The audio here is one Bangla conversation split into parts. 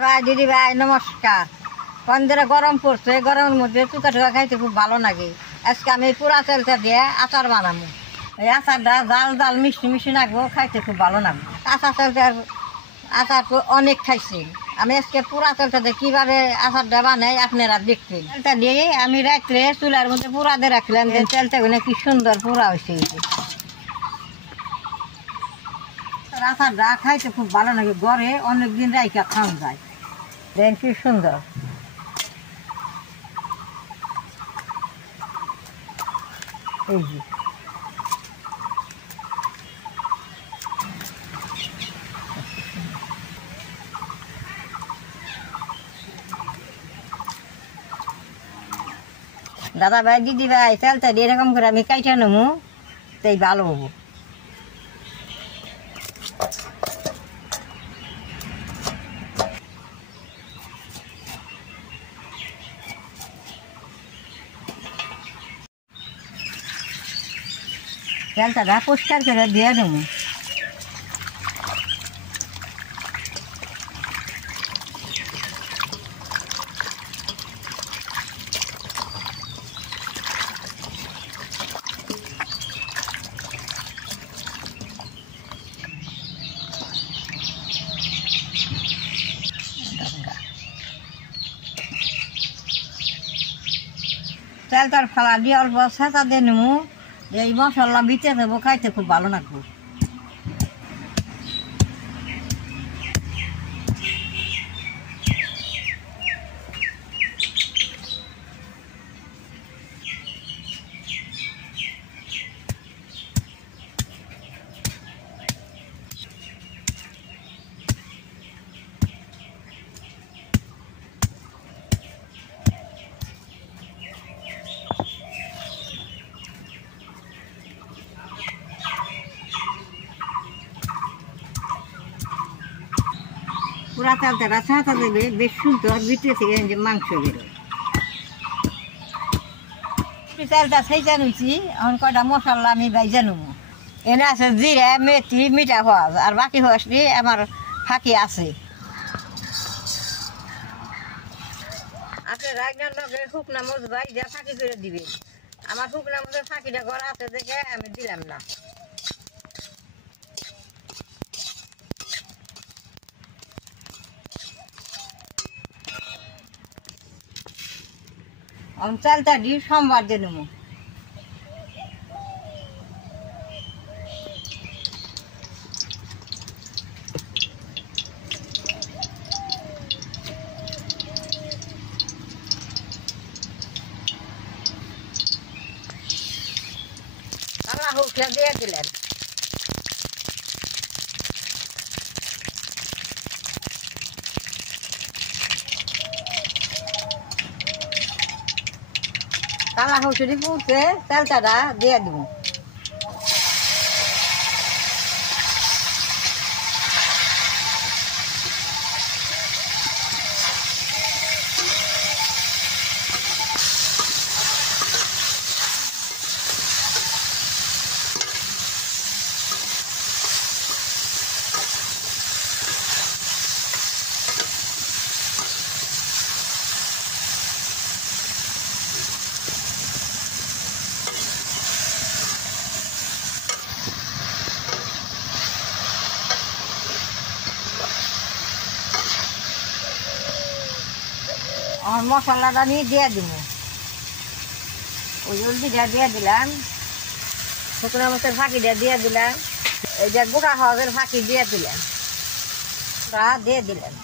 ভাই দিদি ভাই নমস্কার। কন্দরে গরম পড়ছে, গরমের মধ্যে চুকা টুকা খাইতে খুব ভালো লাগে। আজকে আমি পুরা তেলটা দিয়ে আচার বানাবো। এই আচারটা জাল জাল মিষ্টি মিষ্টি লাগবো, খাইতে খুব ভালো লাগবে। কাঁচা তেলটার আচার অনেক খাইছি। আমি আজকে পুরা তেলটা দিয়ে কীভাবে আচারটা বানাই আপনারা দেখবেন। তেলটা দিয়ে আমি রাত্রে চুলার মধ্যে পুরা দিয়ে রাখলাম, যে তেলটা কি সুন্দর পুরা হয়েছে। আচারটা খাইতে খুব ভালো লাগে, ঘরে অনেকদিন রাইখা খাওয়া যায়। দেখেন কি সুন্দর। এই যে দাদা ভাই দিদি ভাই তেলটা দিয়ে এরকম করে আমি কাইটা নেবো, তাই ভালো হবো। তেলটা পরিষ্কার করে দিয়ে দেবো। তেলটার ফালা দিয়ে অল্প ছাঁচা দিয়ে নেবো, এই মশলা বিতে দেবো, খাইতে খুব ভালো লাগবে। পুরা তেলটা ছাঁচা দেবে, বেশ সুন্দর ভিতরে থেকে যে মাংস বেরোয়। তেলটা সেইটা নিচ্ছি, এখন কয়টা মশলা আমি বাইজা নেবো। এনে আছে জিরা, মেথি, মিঠা হওয়াজ, আর বাকি হওয়াজ দিয়ে আমার ফাঁকি আছে। আপনি রাগনার লগে শুকনা মরিচ বাইজা ফাঁকি করে দিবেন। আমার শুকনা মরিচের ফাঁকিটা করা আছে দেখে আমি দিলাম না। চালটা দিয়ে সোমবার দিয়ে নেবো। কালা হুকটা দিয়ে দিলেন। কালা হুকটি পুড়তে তেলটা দিয়ে দেবো। আমার মশলাটা নিয়ে দিয়ে দিব। ওই জলদিটা দিয়ে দিলাম, শুকনো মরিচের ফাঁকিটা দিয়ে দিলাম, এই যে গোটা হওয়াজের ফাঁকি দিয়ে দিলাম, দিয়ে দিলেন।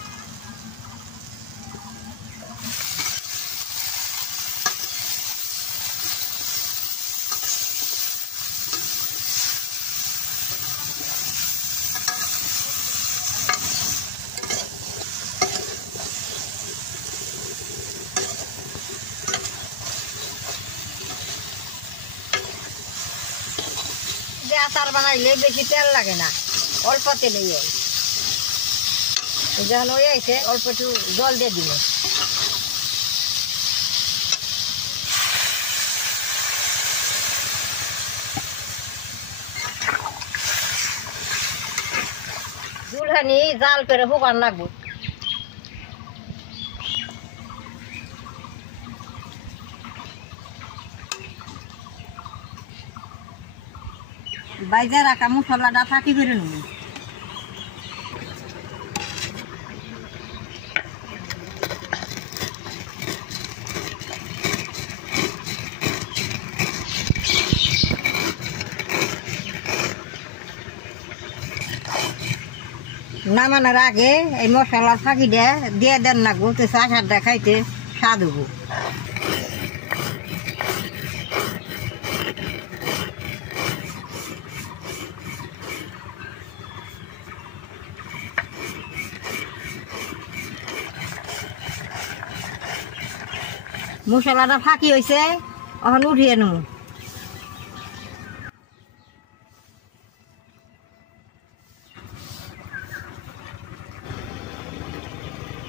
আচার বানাইলে বেশি তেল লাগে না, অল্প তেলেই হয়। যখন ওই আইছে অল্প একটু জল দিয়ে দিবে। জুলহানি জাল করে শুকান লাগবে। বাইজে রাখা মশলাটা ফাঁকি করে নেব। নামানোর আগে এই মশলা ফাঁকি দিয়ে দেন না গো, তো আচারটা খাইতে স্বাদ হবো। মশলাটা ফাঁকি হয়েছে, এখন উঠিয়ে নেব।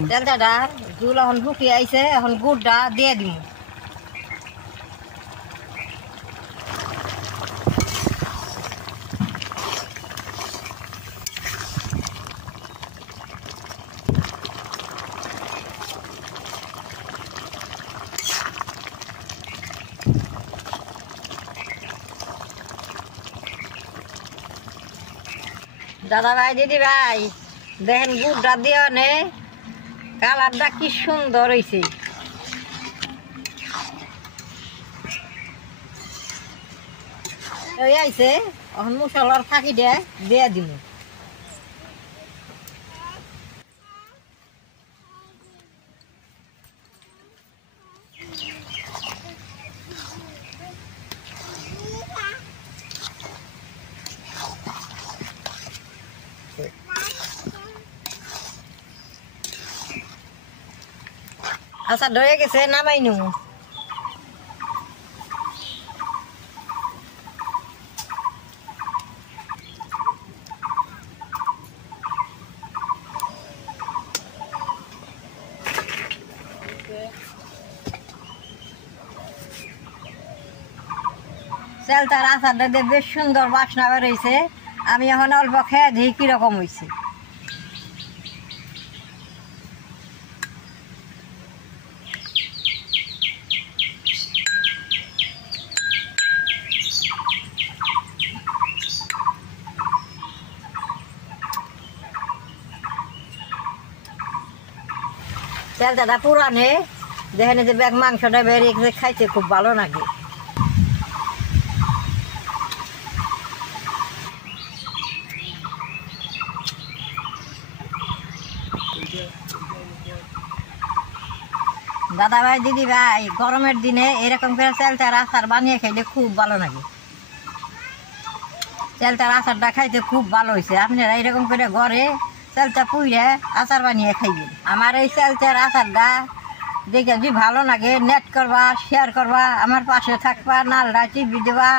তেলটা জুল এখন ফুকিয়ে আইছে, এখন গুড়টা দিয়ে দিব। দাদা ভাই, দিদি ভাই, দেখেন গুড়টা দিয়ে নে, কালারটা কি সুন্দর হয়েছে। ওই আইছে, এখন মশলার ফাঁকি দিয়ে দিব। আচ্ছা, ধরে গেছে, নামাই নেব। চালতার আচারটা দিয়ে বেশ সুন্দর বাসনা বেরোইছে। আমি এখন অল্প খেয়ে দিই কিরকম হয়েছে। চালটা পুরানে দেখেন, যে ব্যাগ মাংসটা বেরিয়ে খাইতে খুব ভালো লাগে। দাদা ভাই, দিদি ভাই, গরমের দিনে এরকম করে চালতার আচার বানিয়ে খাইলে খুব ভালো লাগে। চালতার আচারটা খাইতে খুব ভালো হয়েছে। আপনারা এরকম করে ঘরে চালটা পুইরে আচার বানিয়ে খাইবেন। আমার এই চালতার আচারটা দেখে যদি ভালো লাগে, নেট করবা, শেয়ার করবা, আমার পাশে থাকবা, নালটা টিপি দেবা।